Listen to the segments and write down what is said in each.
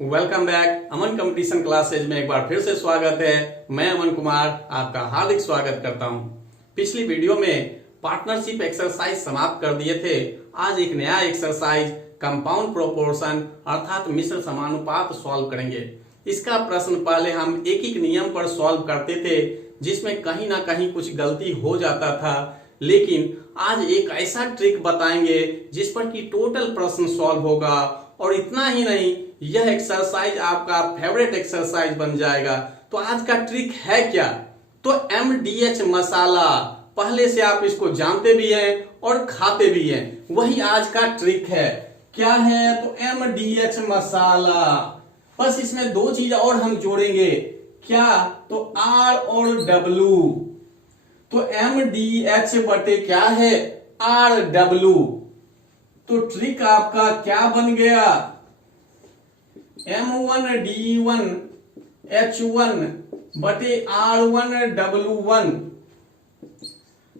Welcome back अमन competition classes में एक बार फिर से स्वागत है। मैं अमन कुमार आपका हार्दिक स्वागत करता हूं। पिछली वीडियो में पार्टनरशिप एक्सरसाइज समाप्त कर दिए थे। आज एक नया एक्सरसाइज कंपाउंड प्रोपोर्शन अर्थात मिश्र समानुपात सॉल्व करेंगे। इसका प्रश्न पहले हम एक एक नियम पर सॉल्व करते थे जिसमें कहीं ना कहीं कुछ गलती हो जाता था, लेकिन आज एक ऐसा ट्रिक बताएंगे जिस पर कि टोटल प्रश्न सॉल्व होगा। और इतना ही नहीं, यह एक्सरसाइज आपका फेवरेट एक्सरसाइज बन जाएगा। तो आज का ट्रिक है क्या? तो MDH मसाला, पहले से आप इसको जानते भी हैं और खाते भी हैं, वही आज का ट्रिक है। क्या है? तो MDH मसाला। बस इसमें दो चीज और हम जोड़ेंगे। क्या? तो R और W। तो MDH बटे क्या है? RW। तो ट्रिक आपका क्या बन गया? M1D1 H1 बटे R1W1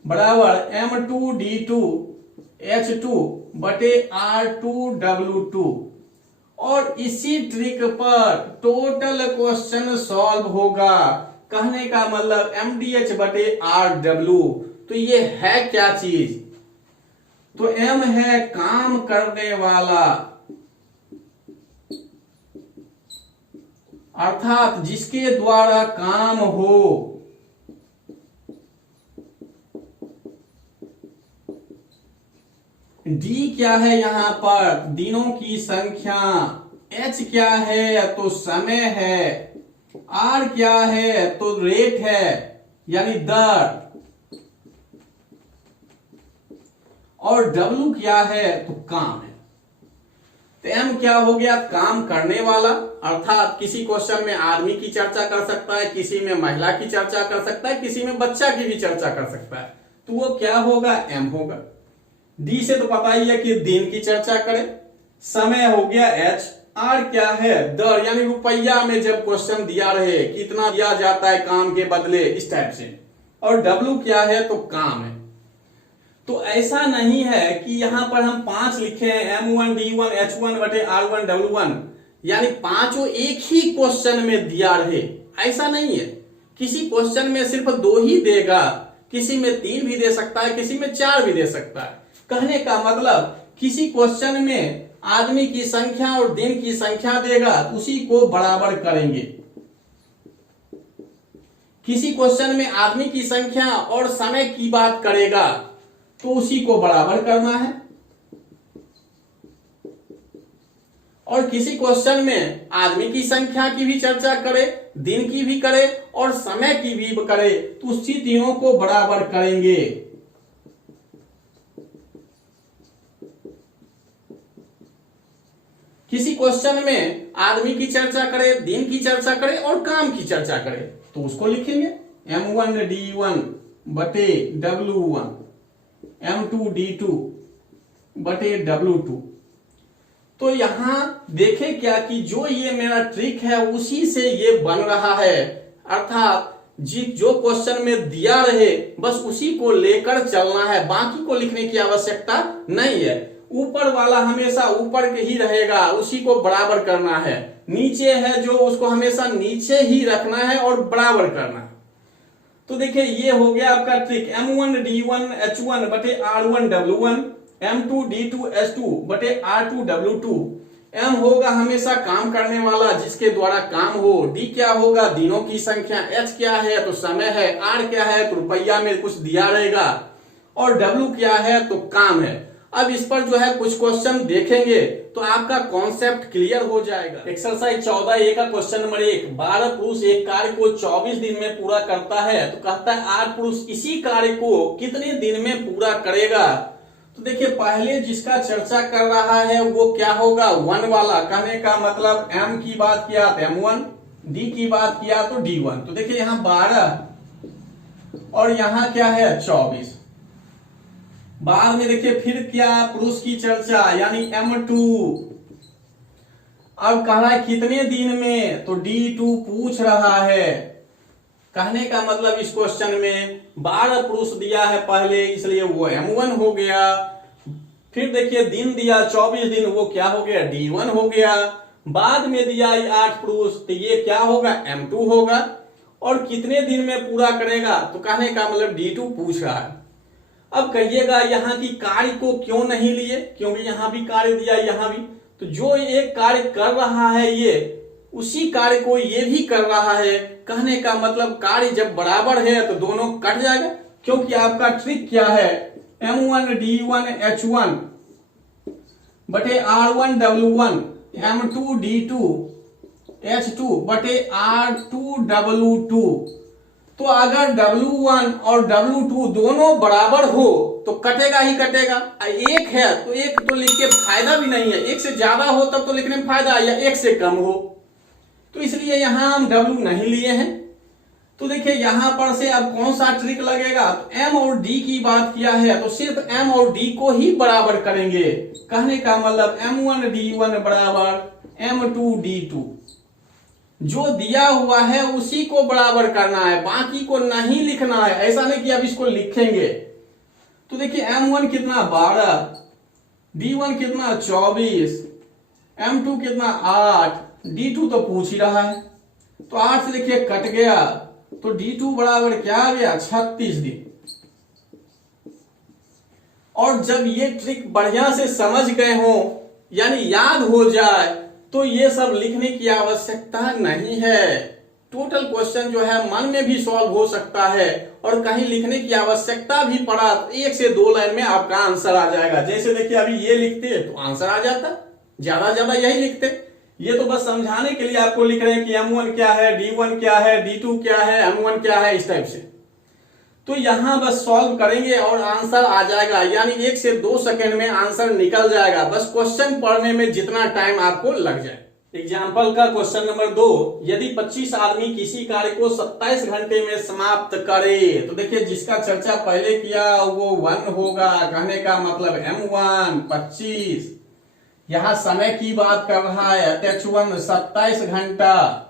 बराबर M2D2 H2 बटे R2W2। और इसी ट्रिक पर टोटल क्वेश्चन सॉल्व होगा। कहने का मतलब MDH बटे RW। तो ये है क्या चीज? तो M है काम करने वाला, अर्थात जिसके द्वारा काम हो। D क्या है? यहां पर दिनों की संख्या। H क्या है? तो समय है। R क्या है? तो रेट है यानी दर। और W क्या है? तो काम है। तो M क्या हो गया? काम करने वाला, अर्थात किसी क्वेश्चन में आदमी की चर्चा कर सकता है, किसी में महिला की चर्चा कर सकता है, किसी में बच्चा की भी चर्चा कर सकता है। तो वो क्या होगा? M होगा। D से तो पता ही है कि दिन की चर्चा करे। समय हो गया H। R क्या है? दर यानी रुपया में जब क्वेश्चन दिया रहे, कितना दिया जाता है काम के बदले, इस टाइप से। और W क्या है? तो काम है। तो ऐसा नहीं है कि यहां पर हम 5 लिखे हैं, M1D1 H1 बटे R1W1, यानी पांचों एक ही क्वेश्चन में दिया रहे, ऐसा नहीं है। किसी क्वेश्चन में सिर्फ 2 ही देगा, किसी में 3 भी दे सकता है, किसी में 4 भी दे सकता है। कहने का मतलब किसी क्वेश्चन में आदमी की संख्या और दिन की संख्या देगा, उसी को बराबर करेंगे। किसी क्वेश्चन में आदमी की संख्या और समय की बात करेगा तो उसी को बराबर करना है। और किसी क्वेश्चन में आदमी की संख्या की भी चर्चा करे, दिन की भी करे और समय की भी करे, तो उसी तीनों को बराबर करेंगे। किसी क्वेश्चन में आदमी की चर्चा करे, दिन की चर्चा करे और काम की चर्चा करे, तो उसको लिखेंगे M1D1 बटे W1, M2D2 बटे W2। तो यहां देखे क्या कि जो ये मेरा ट्रिक है उसी से ये बन रहा है, अर्थात जो क्वेश्चन में दिया रहे बस उसी को लेकर चलना है, बाकी को लिखने की आवश्यकता नहीं है। ऊपर वाला हमेशा ऊपर के ही रहेगा, उसी को बराबर करना है। नीचे है जो, उसको हमेशा नीचे ही रखना है और बराबर करना है। तो देखिए ये हो गया आपका ट्रिक। M1D1 H1 बटे R1W1, M2D2 H2 बटे R2W2। M होगा हमेशा काम करने वाला, जिसके द्वारा काम हो। D क्या होगा? दिनों की संख्या। H क्या है? तो समय है। R क्या है? तो रुपया में कुछ दिया रहेगा। और W क्या है? तो काम है। अब इस पर जो है कुछ क्वेश्चन देखेंगे तो आपका कॉन्सेप्ट क्लियर हो जाएगा। एक्सरसाइज 14A का क्वेश्चन नंबर 1, 12 पुरुष एक कार्य को 24 दिन में पूरा करता है। तो कहता है 8 पुरुष इसी कार्य को कितने दिन में पूरा करेगा? तो देखिए पहले जिसका चर्चा कर रहा है वो क्या होगा? 1 वाला। कहने का मतलब M की बात किया तो M1, D की बात किया तो D1। तो देखिए यहां 12 और यहां क्या है? 24। बाद में देखिए फिर क्या? पुरुष की चर्चा यानी M2। अब कह रहा है कितने दिन में, तो D2 पूछ रहा है। कहने का मतलब इस क्वेश्चन में 12 पुरुष दिया है पहले, इसलिए वो M1 हो गया। फिर देखिए दिन दिया 24 दिन, वो क्या हो गया? D1 हो गया। बाद में दिया 8 पुरुष, तो ये क्या होगा, M2 होगा। और कितने दिन में पूरा करेगा, तो कहने का मतलब D2 पूछ रहा है। अब कहिएगा यहाँ की कार्य को क्यों नहीं लिए, क्योंकि यहाँ भी कार्य दिया, यहाँ भी, तो जो एक कार्य कर रहा है ये उसी कार्य को ये भी कर रहा है। कहने का मतलब कार्य जब बराबर है तो दोनों कट जाएगा, क्योंकि आपका ट्रिक क्या है, M1 D1 H1 बटे R1 W1 M2 D2 H2 बटे R2 W2। तो अगर W1 और W2 दोनों बराबर हो तो कटेगा ही कटेगा। एक है तो एक तो लिख के फायदा भी नहीं है, एक से ज्यादा हो तब तो लिखने में फायदा, या एक से कम हो, तो इसलिए यहां हम W नहीं लिए हैं। तो देखिए यहां पर से अब कौन सा ट्रिक लगेगा, तो M और D की बात किया है तो सिर्फ M और D को ही बराबर करेंगे। कहने का मतलब M1 D1 बराबर M2 D2, जो दिया हुआ है उसी को बराबर करना है, बाकी को नहीं लिखना है। ऐसा नहीं कि अब इसको लिखेंगे। तो देखिए M1 कितना 12, D1 कितना 24, M2 कितना 8, D2 तो पूछ ही रहा है, तो 8 से देखिए कट गया, तो D2 बराबर क्या आ गया, 36 दिन। और जब ये ट्रिक बढ़िया से समझ गए हो, यानी याद हो जाए, तो ये सब लिखने की आवश्यकता नहीं है। टोटल क्वेश्चन जो है मन में भी सॉल्व हो सकता है, और कहीं लिखने की आवश्यकता भी पड़ा तो 1 से 2 लाइन में आपका आंसर आ जाएगा। जैसे देखिए अभी ये लिखते तो आंसर आ जाता, ज्यादा ज्यादा यही लिखते। ये तो बस समझाने के लिए आपको लिख रहे हैं कि M1 क्या है, D1 क्या है, D2 क्या है, M1 क्या है, इस टाइप से। तो यहां बस सॉल्व करेंगे और आंसर आ जाएगा, यानी 1 से 2 सेकंड में आंसर निकल जाएगा, बस क्वेश्चन पढ़ने में जितना टाइम आपको लग जाए। एग्जाम्पल का क्वेश्चन नंबर 2, यदि 25 आदमी किसी कार्य को 27 घंटे में समाप्त करे, तो देखिए जिसका चर्चा पहले किया वो 1 होगा। कहने का मतलब M1 25, यहां समय की बात कर रहा है, H1 27 घंटा।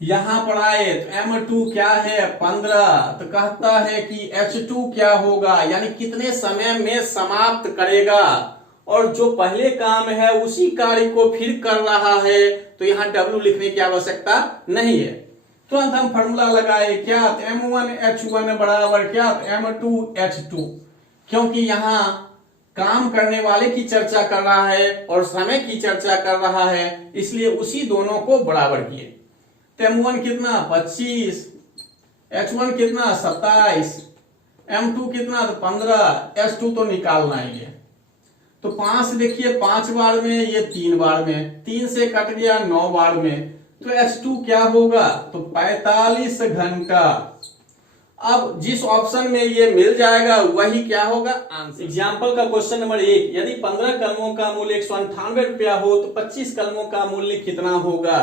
यहां पर आए तो M2 क्या है 15, तो कहता है कि H2 क्या होगा, यानी कितने समय में समाप्त करेगा। और जो पहले काम है उसी कार्य को फिर कर रहा है, तो यहां W लिखने की आवश्यकता नहीं है। तुरंत हम फॉर्मूला लगाए, क्या, M1 H1 बराबर क्या, M2 H2, क्योंकि यहां काम करने वाले की चर्चा कर रहा है और समय की चर्चा कर रहा है, इसलिए उसी दोनों को बराबर किए। M1 कितना 25, H1 कितना 27, M2 कितना 15, H2 तो निकालना ही है। तो 5 देखिए 5 बार में, ये 3 बार में, 3 से कट गया 9 बार में, तो H2 क्या होगा, तो 45 घंटा। अब जिस ऑप्शन में ये मिल जाएगा वही क्या होगा, आंसर। एग्जाम्पल का क्वेश्चन नंबर 1, यदि 15 कलमों का मूल्य 198 रुपया हो तो 25 कलमों का मूल्य कितना होगा।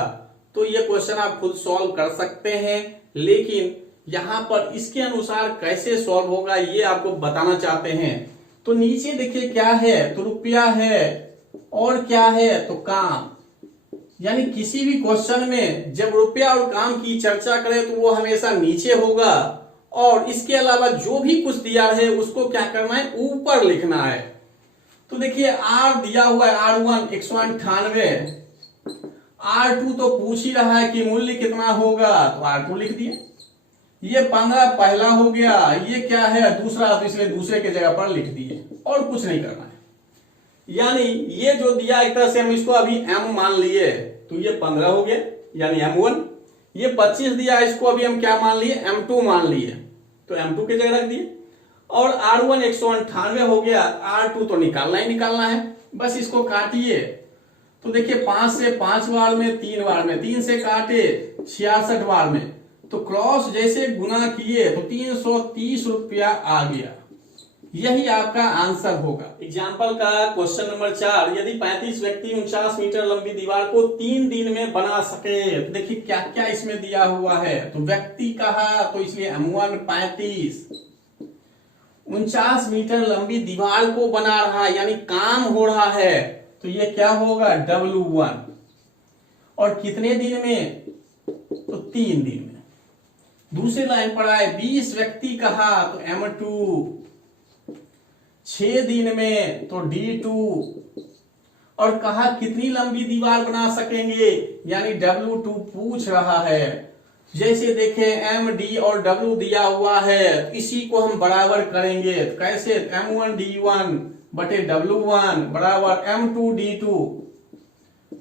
तो ये क्वेश्चन आप खुद सॉल्व कर सकते हैं, लेकिन यहां पर इसके अनुसार कैसे सॉल्व होगा ये आपको बताना चाहते हैं। तो नीचे देखिए क्या है, तो रुपया है, और क्या है, तो काम। यानी किसी भी क्वेश्चन में जब रुपया और काम की चर्चा करें तो वो हमेशा नीचे होगा, और इसके अलावा जो भी कुछ दिया है उसको क्या करना है, ऊपर लिखना है। तो देखिए R दिया हुआ है R1 198, R2 तो पूछ ही रहा है कि मूल्य कितना होगा, तो R2 लिख दिए। ये 15 पहला हो गया, ये क्या है दूसरा, तो इसलिए दूसरे के जगह पर लिख दिए, और कुछ नहीं करना है। यानी ये जो दिया एक तरह से हम इसको अभी M मान लिए, तो ये 15 हो गया यानी M1। ये 25 दिया, इसको अभी हम क्या मान लिए, M2 मान लिए, तो M2 की जगह रख दिए। और R1 198 हो गया, R2 तो निकालना ही निकालना है, बस इसको काटिए। तो देखिए 5 से 5 बार में, 3 बार में, 3 से काटे 66 बार में, तो क्रॉस जैसे गुना किए तो 330 रुपया आ गया। यही आपका आंसर होगा। एग्जाम्पल का क्वेश्चन नंबर 4, यदि 35 व्यक्ति 49 मीटर लंबी दीवार को 3 दिन में बना सके, तो देखिए क्या क्या इसमें दिया हुआ है। तो व्यक्ति कहा तो इसलिए M1 35, 49 मीटर लंबी दीवार को बना रहा है यानी काम हो रहा है, तो ये क्या होगा W1। और कितने दिन में, तो 3 दिन में। दूसरी लाइन पर आए 20 व्यक्ति कहा तो M2, 6 दिन में तो D2, और कहा कितनी लंबी दीवार बना सकेंगे, यानी W2 पूछ रहा है। जैसे देखें MD और W दिया हुआ है, इसी को हम बराबर करेंगे। तो कैसे, M1D1 बटे W1 बराबर M2D2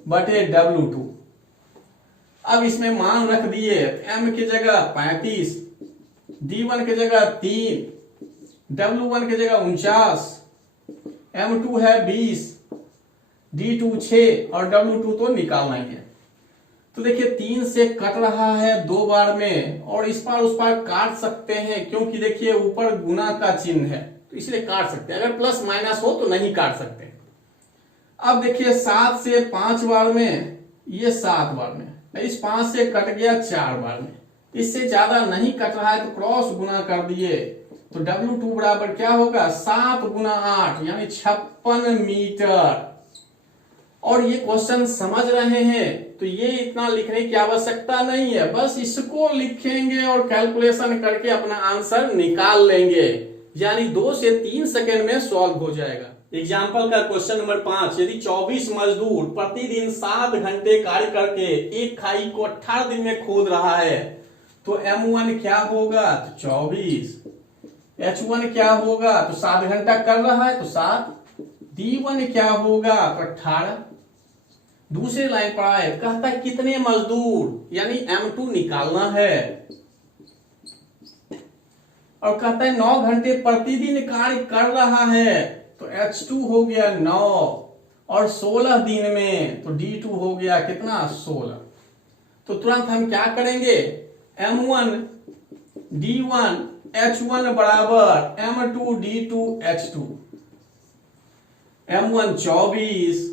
बटे W2। अब इसमें मान रख दिए, M की जगह 35, D1 की जगह 3, W1 की जगह 49, M2 है 20, D2 6 और W2 तो निकालना ही है। तो देखिए 3 से कट रहा है 2 बार में, और इस पार उस पार काट सकते हैं, क्योंकि देखिए ऊपर गुना का चिन्ह है तो इसलिए काट सकते हैं। अगर प्लस माइनस हो तो नहीं काट सकते। अब देखिए 7 से 5 बार में, ये 7 बार में, इस 5 से कट गया 4 बार में, इससे ज्यादा नहीं कट रहा है तो क्रॉस गुना कर दिए। तो W2 बराबर क्या होगा, 7 गुना 8 यानी 56 मीटर। और ये क्वेश्चन समझ रहे हैं तो ये इतना लिखने की आवश्यकता नहीं है, बस इसको लिखेंगे और कैलकुलेशन करके अपना आंसर निकाल लेंगे, यानी 2 से 3 सेकंड में सॉल्व हो जाएगा। एग्जाम्पल का क्वेश्चन नंबर 5, यदि 24 मजदूर प्रतिदिन 7 घंटे कार्य करके एक खाई को 18 दिन में खोद रहा है, तो M1 क्या होगा, तो 24, H1 क्या होगा, तो 7 घंटा कर रहा है तो 7, D1 क्या होगा, तो 18। दूसरी लाइन पर आए, कहता है कितने मजदूर, यानी M2 निकालना है, और कहता है 9 घंटे प्रतिदिन कार्य कर रहा है, तो H2 हो गया 9, और 16 दिन में तो D2 हो गया कितना, 16। तो तुरंत हम क्या करेंगे, M1 D1 H1 बराबर M2 D2 H2। M1 24,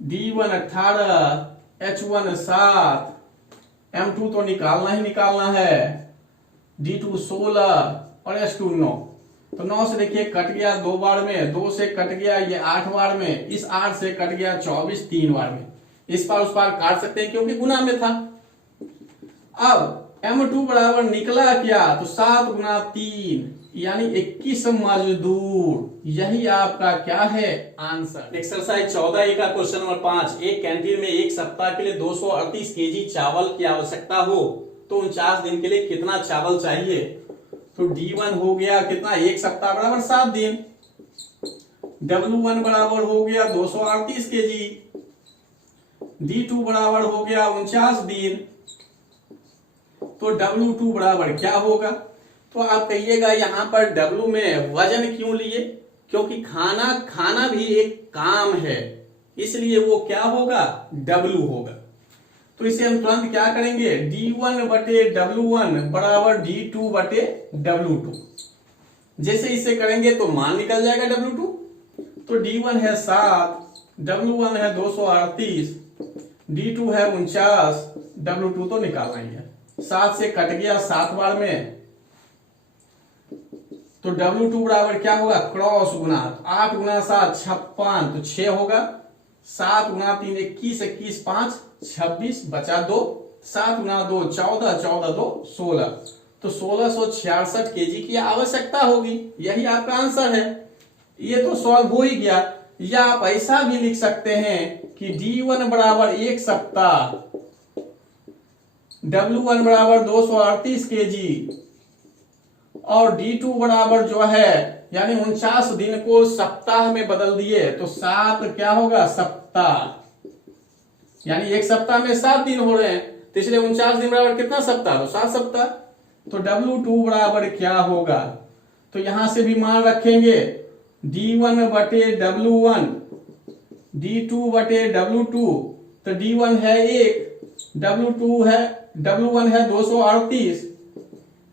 D1 18, H1 7, M2 तो निकालना ही निकालना है, D2 16 और H2 9। तो 9 से देखिए कट गया 2 बार में, 2 से कट गया ये 8 बार में, इस 8 से कट गया 24 3 बार में, इस पार उस पार काट सकते हैं क्योंकि गुना में था। अब M2 बराबर निकला क्या, तो 7 गुना 3 यानी 21 मजदूर। यही आपका क्या है, आंसर। एक्सरसाइज 14A का क्वेश्चन नंबर 5, एक कैंटीन में एक सप्ताह के लिए 238 केजी चावल की आवश्यकता हो तो 49 दिन के लिए कितना चावल चाहिए। तो D1 हो गया कितना, एक सप्ताह बराबर 7 दिन, W1 बराबर हो गया 238 केजी, D2 बराबर हो गया 49 दिन, तो W2 बराबर क्या होगा। तो आप कहिएगा यहां पर W में वजन क्यों लिए, क्योंकि खाना भी एक काम है, इसलिए वो क्या होगा, W होगा। तो इसे हम तुरंत क्या करेंगे, D1 बटे W1 बराबर D2 बटे W2। जैसे इसे करेंगे तो मान निकल जाएगा W2। तो D1 है 7, W1 है 238, D2 है 49, W2 तो निकालना ही है। 7 से कट गया 7 बार में, तो W2 बराबर क्या होगा, क्रॉस गुना, 8 गुना 7 56 तो 6 होगा, 7 गुना 3 21, 21 5 26 बचा 2, 7 गुना 2 14, 14 2 16, तो 1666 केजी की आवश्यकता होगी। यही आपका आंसर है। ये तो सॉल्व हो ही गया। या आप ऐसा भी लिख सकते हैं कि D1 बराबर एक सप्ताह, W1 बराबर 238 केजी और D2 बराबर जो है यानी 49 दिन को सप्ताह में बदल दिए तो 7 क्या होगा, सप्ताह, यानी एक सप्ताह में 7 दिन हो रहे हैं, तो इसलिए 49 दिन बराबर कितना सप्ताह, तो 7 सप्ताह। तो W2 बराबर क्या होगा, तो यहां से भी मान रखेंगे D1 बटे W1, D2 बटे W2, तो D1 है 1, W1 है 238,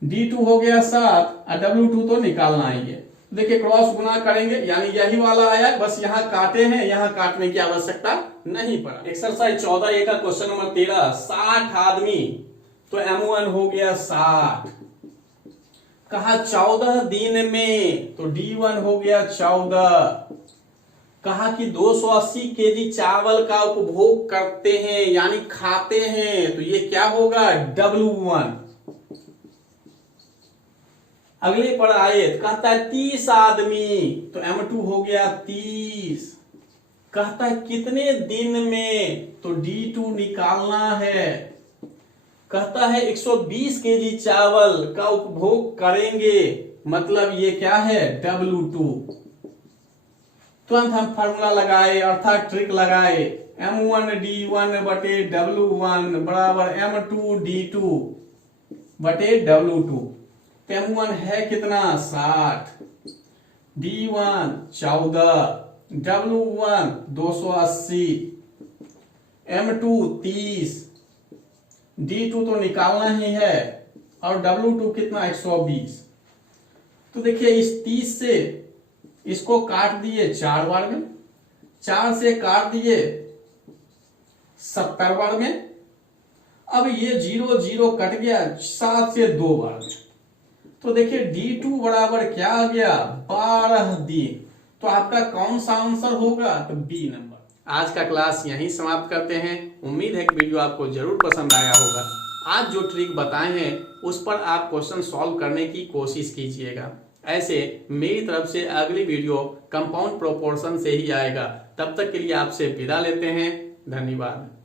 D2 हो गया 7 और W2 तो निकालना ही है। देखिए क्रॉस गुना करेंगे यानी यही वाला आया, बस यहाँ काटे हैं, यहाँ काटने की आवश्यकता नहीं पड़ा। एक्सरसाइज 14A का क्वेश्चन नंबर 13, 60 आदमी, तो M1 हो गया 60, कहा 14 दिन में, तो D1 हो गया 14, कहा कि 280 केजी चावल का उपभोग करते हैं यानी खाते हैं, तो ये क्या होगा, W1। अगले पर आए, कहता है 30 आदमी, तो M2 हो गया 30, कहता है कितने दिन में, तो D2 निकालना है। कहता है 120 केजी चावल का उपभोग करेंगे, मतलब ये क्या है, W2। तुरंत हम फार्मूला लगाए अर्थात ट्रिक लगाए, M1D1 बटे W1 बराबर M2D2 बटे W2। M1 है कितना, 60, D1 14, W1 280, M2 30, D2 तो निकालना ही है और W2 कितना, 120। तो देखिए इस 30 से इसको काट दिए 4 बार में, 4 से काट दिए 70 बार में। अब ये 0 0 कट गया 7 से 2 बार में। तो देखिए D2 बराबर क्या आ गया, 12 दिन। तो आपका कौन सा आंसर होगा, तो बी नंबर। आज का क्लास यहीं समाप्त करते हैं। उम्मीद है कि वीडियो आपको जरूर पसंद आया होगा। आज जो ट्रिक बताए हैं उस पर आप क्वेश्चन सॉल्व करने की कोशिश कीजिएगा। ऐसे मेरी तरफ से अगली वीडियो कंपाउंड प्रोपोर्शन से ही आएगा। तब तक के लिए आपसे विदा लेते हैं। धन्यवाद।